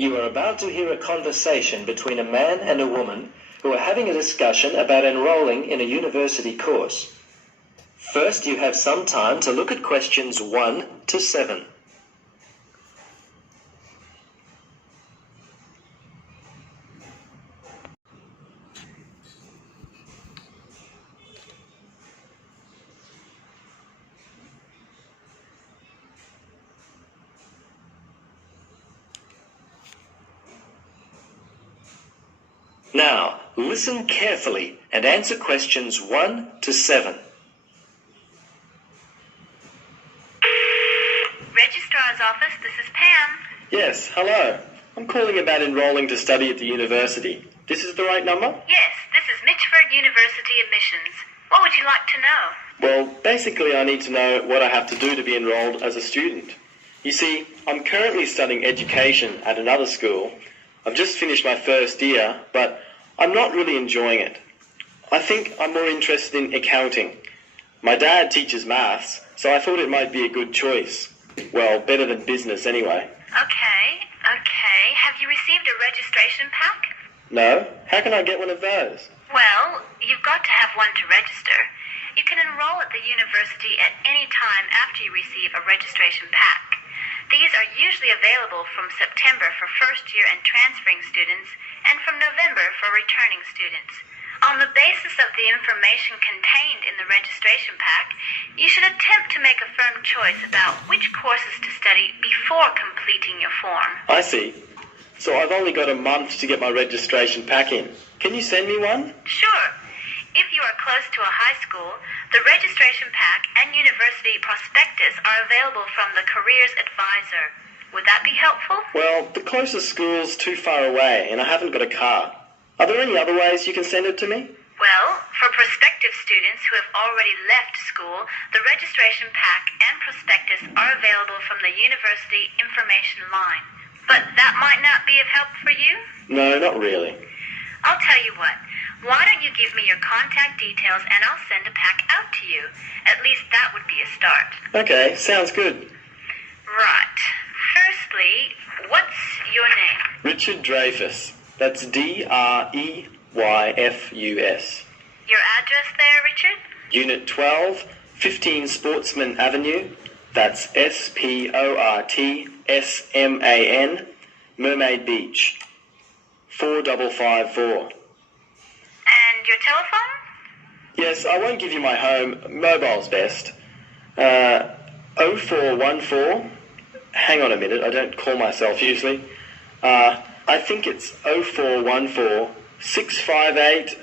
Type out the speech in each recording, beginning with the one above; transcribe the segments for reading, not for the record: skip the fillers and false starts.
You are about to hear a conversation between a man and a woman who are having a discussion about enrolling in a university course. First, you have some time to look at questions 1 to 7. Now, listen carefully and answer questions 1 to 7. Registrar's office, this is Pam. Yes, hello. I'm calling about enrolling to study at the university. This is the right number? Yes, this is Mitchford University admissions. What would you like to know? Well, basically I need to know what I have to do to be enrolled as a student. You see, I'm currently studying education at another school. I've just finished my first year, but I'm not really enjoying it. I think I'm more interested in accounting. My dad teaches maths, so I thought it might be a good choice. Well, better than business anyway. Okay. Have you received a registration pack? No? How can I get one of those? Well, you've got to have one to register. You can enroll at the university at any time after you receive a registration pack. These are usually available from September for first-year and transferring students, and from November for returning students. On the basis of the information contained in the registration pack, you should attempt to make a firm choice about which courses to study before completing your form. I see. So I've only got a month to get my registration pack in. Can you send me one? Sure. If you are close to a high school, the registration pack and university prospectus are available from the Careers Advisor. Would that be helpful? Well, the closest school's too far away and I haven't got a car. Are there any other ways you can send it to me? Well, for prospective students who have already left school, the registration pack and prospectus are available from the university information line. But that might not be of help for you? No, not really. I'll tell you what. Why don't you give me your contact details and I'll send a pack out to you. At least that would be a start. Okay, sounds good. Right. Firstly, what's your name? Richard Dreyfus. That's Dreyfus. Your address there, Richard? Unit 12, 15 Sportsman Avenue. That's Sportsman, Mermaid Beach. 4554. And your telephone? Yes, I won't give you my home. Mobile's best. 0414. Hang on a minute, I don't call myself usually. I think it's 0414 658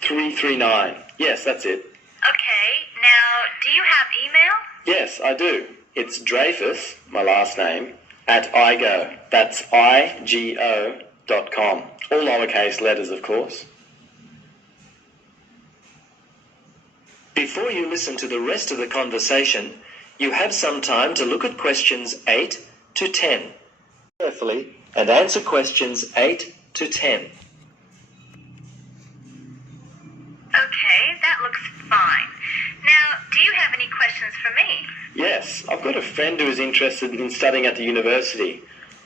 339. Yes, that's it. Okay, now, do you have email? Yes, I do. It's Dreyfus, my last name, at IGO. That's IGO.com. All lowercase letters, of course. Before you listen to the rest of the conversation, you have some time to look at questions 8 to 10 carefully and answer questions 8 to 10. Okay, that looks fine. Now, do you have any questions for me? Yes, I've got a friend who is interested in studying at the university.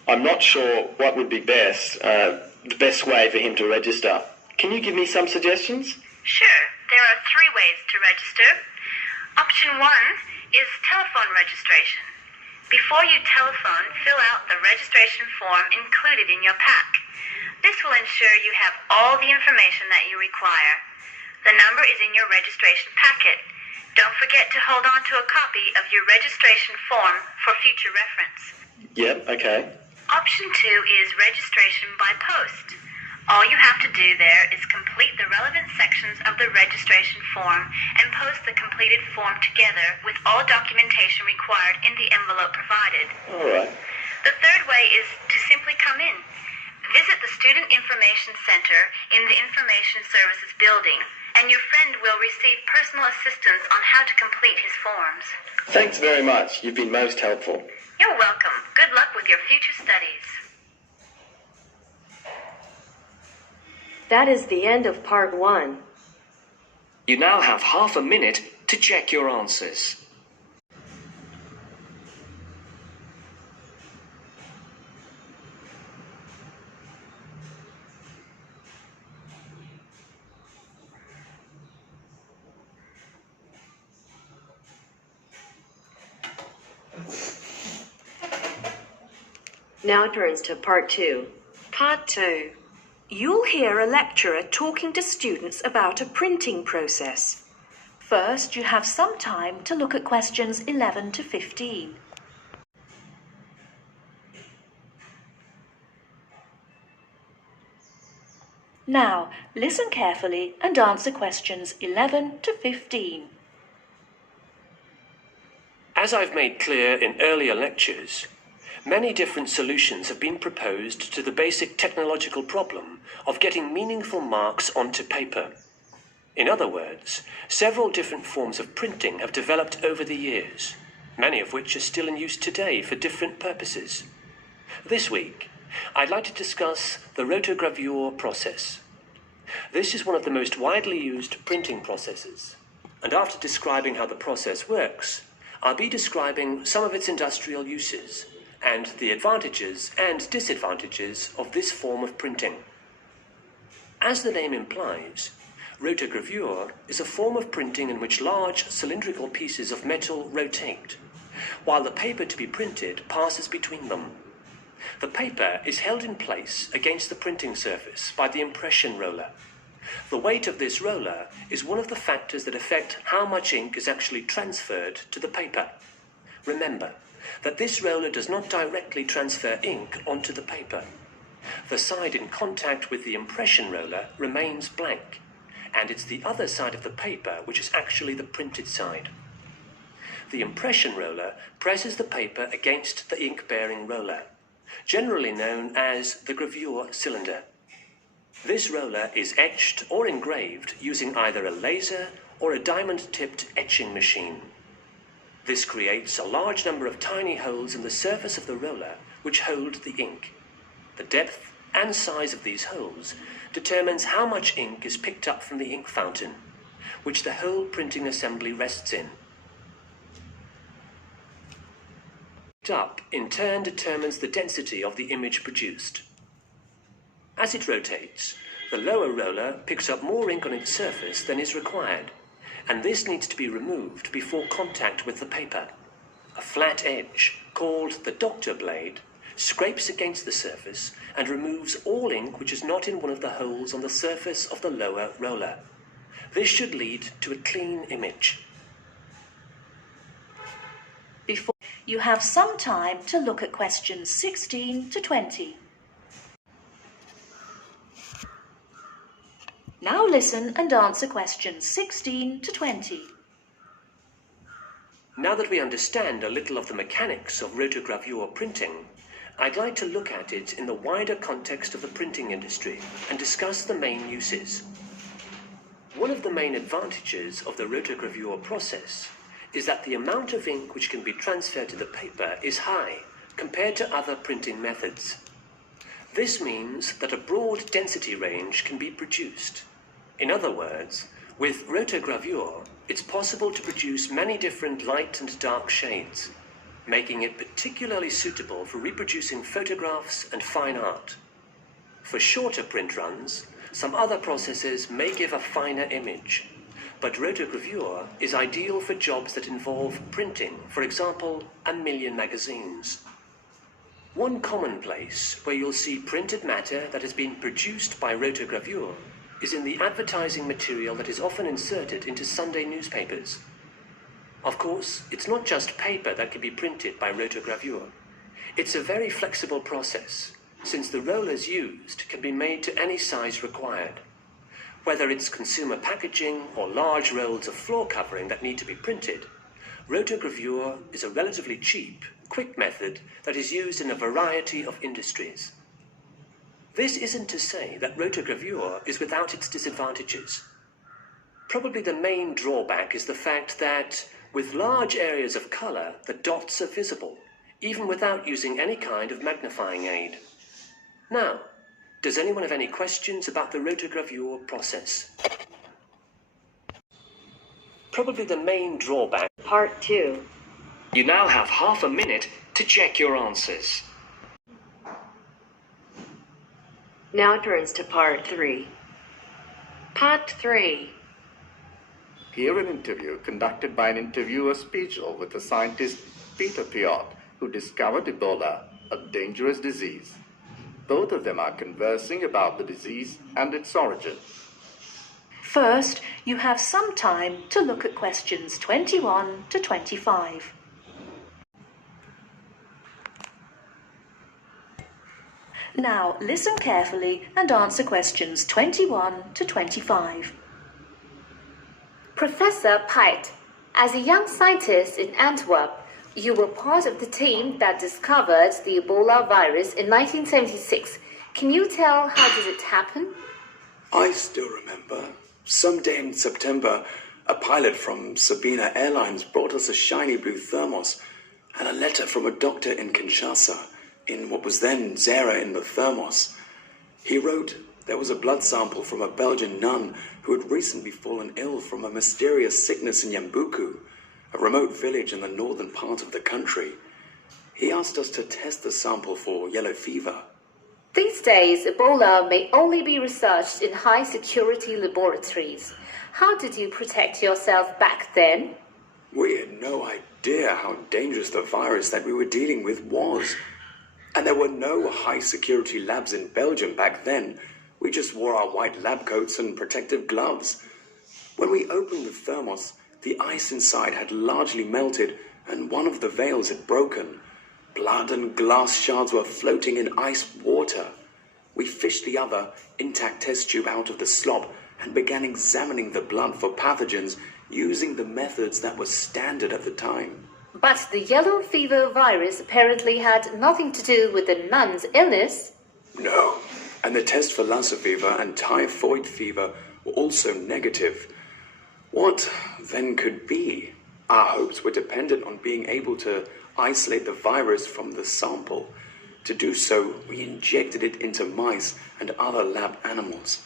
I'm not sure what would be best, the best way for him to register. Can you give me some suggestions? Sure. There are 3 ways to register. Option 1 is telephone registration. Before you telephone, fill out the registration form included in your pack. This will ensure you have all the information that you require. The number is in your registration packet. Don't forget to hold on to a copy of your registration form for future reference. Yep, okay. Option 2 is registration by post. All you have to do there is complete the relevant sections of the registration form and post the completed form together with all documentation required in the envelope provided. All right. The third way is to simply come in. Visit the Student Information Center in the Information Services building, and your friend will receive personal assistance on how to complete his forms. Thanks very much. You've been most helpful. You're welcome. Good luck with your future studies. That is the end of part 1. You now have half a minute to check your answers. Now turns to Part 2. Part 2. You'll hear a lecturer talking to students about a printing process. First, you have some time to look at questions 11 to 15. Now, listen carefully and answer questions 11 to 15. As I've made clear in earlier lectures, many different solutions have been proposed to the basic technological problem of getting meaningful marks onto paper. In other words, several different forms of printing have developed over the years, many of which are still in use today for different purposes. This week, I'd like to discuss the rotogravure process. This is one of the most widely used printing processes, and after describing how the process works, I'll be describing some of its industrial uses and the advantages and disadvantages of this form of printing. As the name implies, rotogravure is a form of printing in which large cylindrical pieces of metal rotate, while the paper to be printed passes between them. The paper is held in place against the printing surface by the impression roller. The weight of this roller is one of the factors that affect how much ink is actually transferred to the paper. Remember that this roller does not directly transfer ink onto the paper. The side in contact with the impression roller remains blank, and it's the other side of the paper which is actually the printed side. The impression roller presses the paper against the ink-bearing roller, generally known as the gravure cylinder. This roller is etched or engraved using either a laser or a diamond-tipped etching machine. This creates a large number of tiny holes in the surface of the roller which hold the ink. The depth and size of these holes determines how much ink is picked up from the ink fountain, which the whole printing assembly rests in. Up, in turn, determines the density of the image produced. As it rotates, the lower roller picks up more ink on its surface than is required, and this needs to be removed before contact with the paper. A flat edge, called the doctor blade, scrapes against the surface and removes all ink which is not in one of the holes on the surface of the lower roller. This should lead to a clean image. Before you have some time to look at questions 16 to 20. Now listen and answer questions 16 to 20. Now that we understand a little of the mechanics of rotogravure printing, I'd like to look at it in the wider context of the printing industry and discuss the main uses. One of the main advantages of the rotogravure process is that the amount of ink which can be transferred to the paper is high compared to other printing methods. This means that a broad density range can be produced. In other words, with rotogravure, it's possible to produce many different light and dark shades, making it particularly suitable for reproducing photographs and fine art. For shorter print runs, some other processes may give a finer image, but rotogravure is ideal for jobs that involve printing, for example, 1 million magazines. One common place where you'll see printed matter that has been produced by rotogravure is in the advertising material that is often inserted into Sunday newspapers. Of course, it's not just paper that can be printed by rotogravure. It's a very flexible process, since the rollers used can be made to any size required. Whether it's consumer packaging or large rolls of floor covering that need to be printed, rotogravure is a relatively cheap, quick method that is used in a variety of industries. This isn't to say that rotogravure is without its disadvantages. Probably the main drawback is the fact that, with large areas of color, the dots are visible, even without using any kind of magnifying aid. Now, does anyone have any questions about the rotogravure process? Probably the main drawback. Part 2. You now have half a minute to check your answers. Now turns to Part 3. Part 3. Hear an interview conducted by an interviewer speechal with the scientist Peter Piot, who discovered Ebola. a dangerous disease. Both of them are conversing about the disease and its origin. First, you have some time to look at questions 21 to 25. Now, listen carefully and answer questions 21 to 25. Professor Pite, as a young scientist in Antwerp, you were part of the team that discovered the Ebola virus in 1976. Can you tell how did it happen? I still remember. Someday in September, a pilot from Sabina Airlines brought us a shiny blue thermos and a letter from a doctor in Kinshasa, in what was then Zara in the thermos. He wrote there was a blood sample from a Belgian nun who had recently fallen ill from a mysterious sickness in Yambuku, a remote village in the northern part of the country. He asked us to test the sample for yellow fever. These days, Ebola may only be researched in high-security laboratories. How did you protect yourself back then? We had no idea how dangerous the virus that we were dealing with was. And there were no high-security labs in Belgium back then. We just wore our white lab coats and protective gloves. When we opened the thermos, the ice inside had largely melted and one of the veils had broken. Blood and glass shards were floating in ice water. We fished the other, intact test tube out of the slop and began examining the blood for pathogens using the methods that were standard at the time. But the yellow fever virus apparently had nothing to do with the nun's illness. No, and the test for Lassa fever and typhoid fever were also negative. What then could be? Our hopes were dependent on being able to isolate the virus from the sample. To do so, we injected it into mice and other lab animals.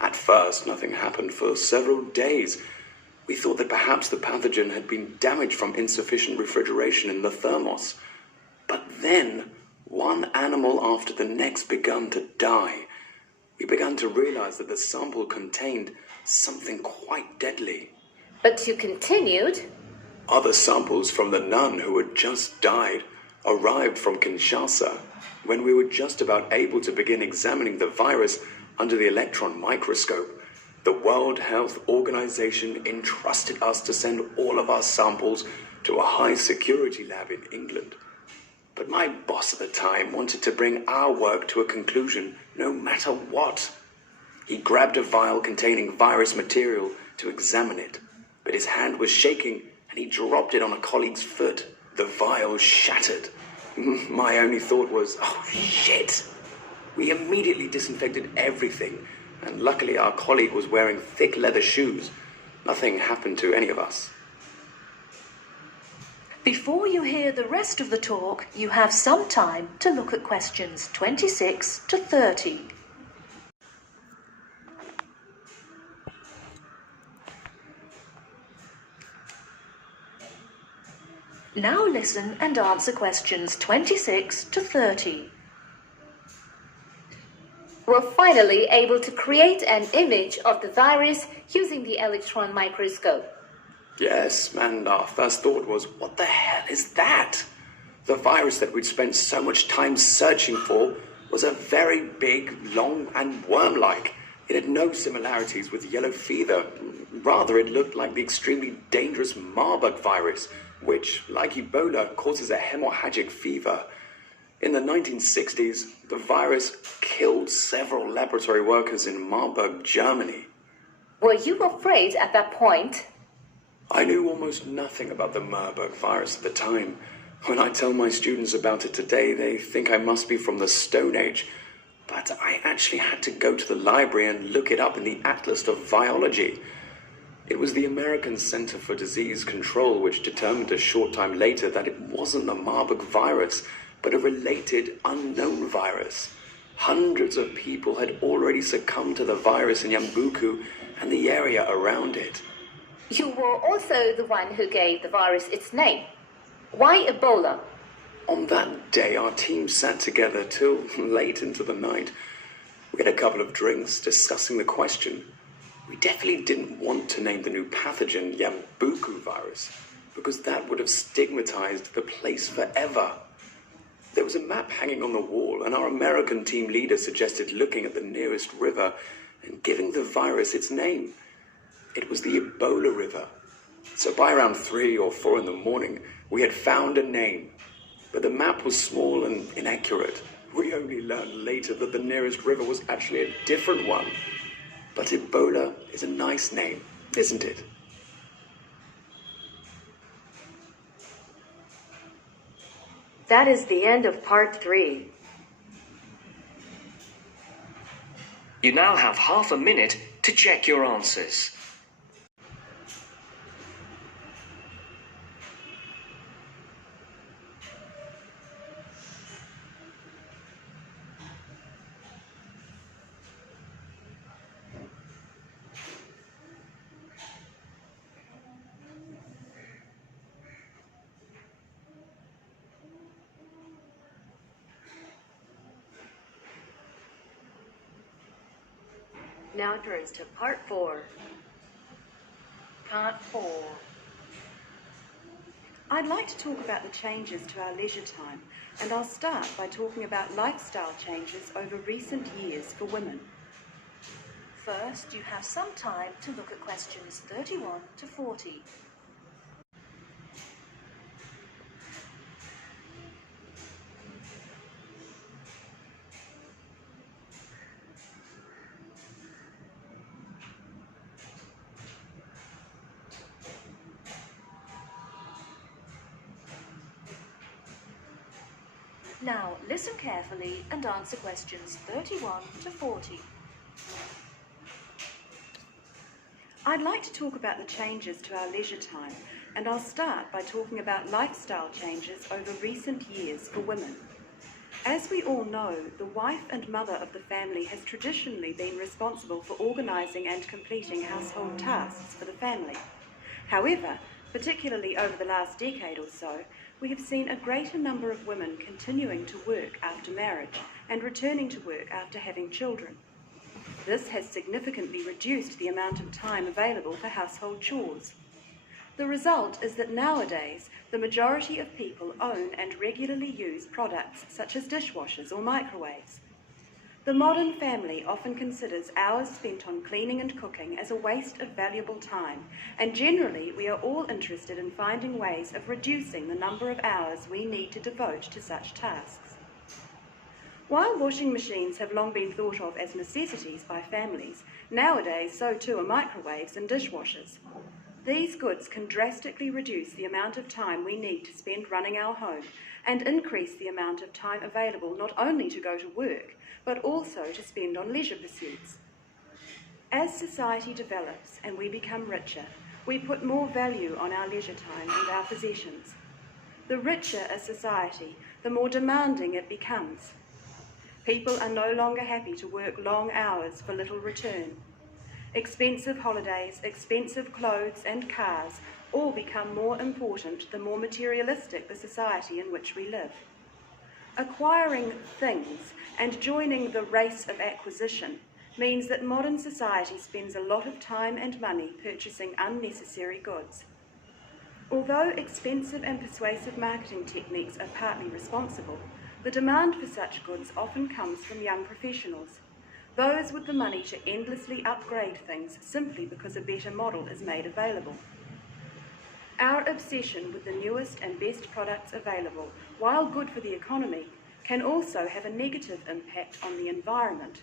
At first, nothing happened for several days. We thought that perhaps the pathogen had been damaged from insufficient refrigeration in the thermos. But then, one animal after the next began to die. We began to realize that the sample contained something quite deadly. But you continued. Other samples from the nun who had just died arrived from Kinshasa when we were just about able to begin examining the virus under the electron microscope. The World Health Organization entrusted us to send all of our samples to a high-security lab in England. But my boss at the time wanted to bring our work to a conclusion no matter what. He grabbed a vial containing virus material to examine it, but his hand was shaking and he dropped it on a colleague's foot. The vial shattered. My only thought was, oh shit! We immediately disinfected everything, and luckily our colleague was wearing thick leather shoes. Nothing happened to any of us. Before you hear the rest of the talk, you have some time to look at questions 26 to 30. Now listen and answer questions 26 to 30. We're finally able to create an image of the virus using the electron microscope. Yes, and our first thought was, what the hell is that? The virus that we'd spent so much time searching for was a very big, long, and worm-like. It had no similarities with yellow fever. Rather, it looked like the extremely dangerous Marburg virus, which, like Ebola, causes a hemorrhagic fever. In the 1960s, the virus killed several laboratory workers in Marburg, Germany. Were you afraid at that point? I knew almost nothing about the Marburg virus at the time. When I tell my students about it today, they think I must be from the Stone Age. But I actually had to go to the library and look it up in the Atlas of Virology. It was the American Center for Disease Control which determined a short time later that it wasn't the Marburg virus, but a related unknown virus. Hundreds of people had already succumbed to the virus in Yambuku and the area around it. You were also the one who gave the virus its name. Why Ebola? On that day, our team sat together till late into the night. We had a couple of drinks discussing the question. We definitely didn't want to name the new pathogen Yambuku virus, because that would have stigmatized the place forever. There was a map hanging on the wall, and our American team leader suggested looking at the nearest river and giving the virus its name. It was the Ebola River. So by around 3 or 4 in the morning, we had found a name. But the map was small and inaccurate. We only learned later that the nearest river was actually a different one. But Ebola is a nice name, isn't it? That is the end of part 3. You now have half a minute to check your answers. Now turns to part 4. Part 4. I'd like to talk about the changes to our leisure time, and I'll start by talking about lifestyle changes over recent years for women. First, you have some time to look at questions 31 to 40. Now, listen carefully and answer questions 31 to 40. I'd like to talk about the changes to our leisure time, and I'll start by talking about lifestyle changes over recent years for women. As we all know, the wife and mother of the family has traditionally been responsible for organising and completing household tasks for the family. However, particularly over the last decade or so, we have seen a greater number of women continuing to work after marriage and returning to work after having children. This has significantly reduced the amount of time available for household chores. The result is that nowadays, the majority of people own and regularly use products such as dishwashers or microwaves. The modern family often considers hours spent on cleaning and cooking as a waste of valuable time, and generally we are all interested in finding ways of reducing the number of hours we need to devote to such tasks. While washing machines have long been thought of as necessities by families, nowadays so too are microwaves and dishwashers. These goods can drastically reduce the amount of time we need to spend running our home and increase the amount of time available not only to go to work, but also to spend on leisure pursuits. As society develops and we become richer, we put more value on our leisure time and our possessions. The richer a society, the more demanding it becomes. People are no longer happy to work long hours for little return. Expensive holidays, expensive clothes and cars all become more important the more materialistic the society in which we live. Acquiring things and joining the race of acquisition means that modern society spends a lot of time and money purchasing unnecessary goods. Although expensive and persuasive marketing techniques are partly responsible, the demand for such goods often comes from young professionals, those with the money to endlessly upgrade things simply because a better model is made available. Our obsession with the newest and best products available, while good for the economy, can also have a negative impact on the environment.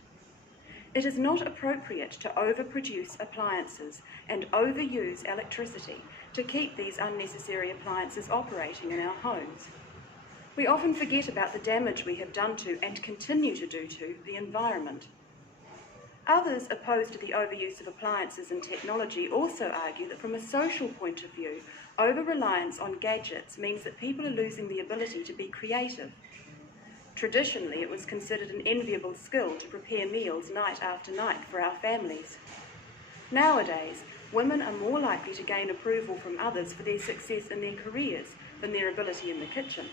It is not appropriate to overproduce appliances and overuse electricity to keep these unnecessary appliances operating in our homes. We often forget about the damage we have done to and continue to do to the environment. Others opposed to the overuse of appliances and technology also argue that from a social point of view, over-reliance on gadgets means that people are losing the ability to be creative. Traditionally, it was considered an enviable skill to prepare meals night after night for our families. Nowadays, women are more likely to gain approval from others for their success in their careers than their ability in the kitchen.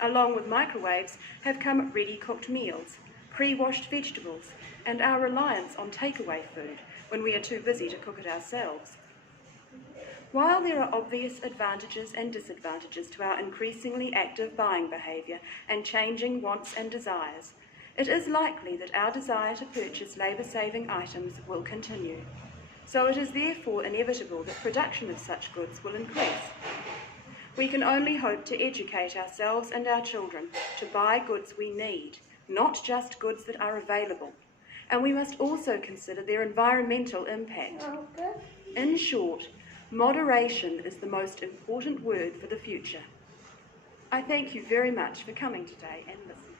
Along with microwaves have come ready-cooked meals, pre-washed vegetables, and our reliance on takeaway food when we are too busy to cook it ourselves. While there are obvious advantages and disadvantages to our increasingly active buying behaviour and changing wants and desires, it is likely that our desire to purchase labour-saving items will continue. So it is therefore inevitable that production of such goods will increase. We can only hope to educate ourselves and our children to buy goods we need, not just goods that are available. And we must also consider their environmental impact. In short, moderation is the most important word for the future. I thank you very much for coming today and listening.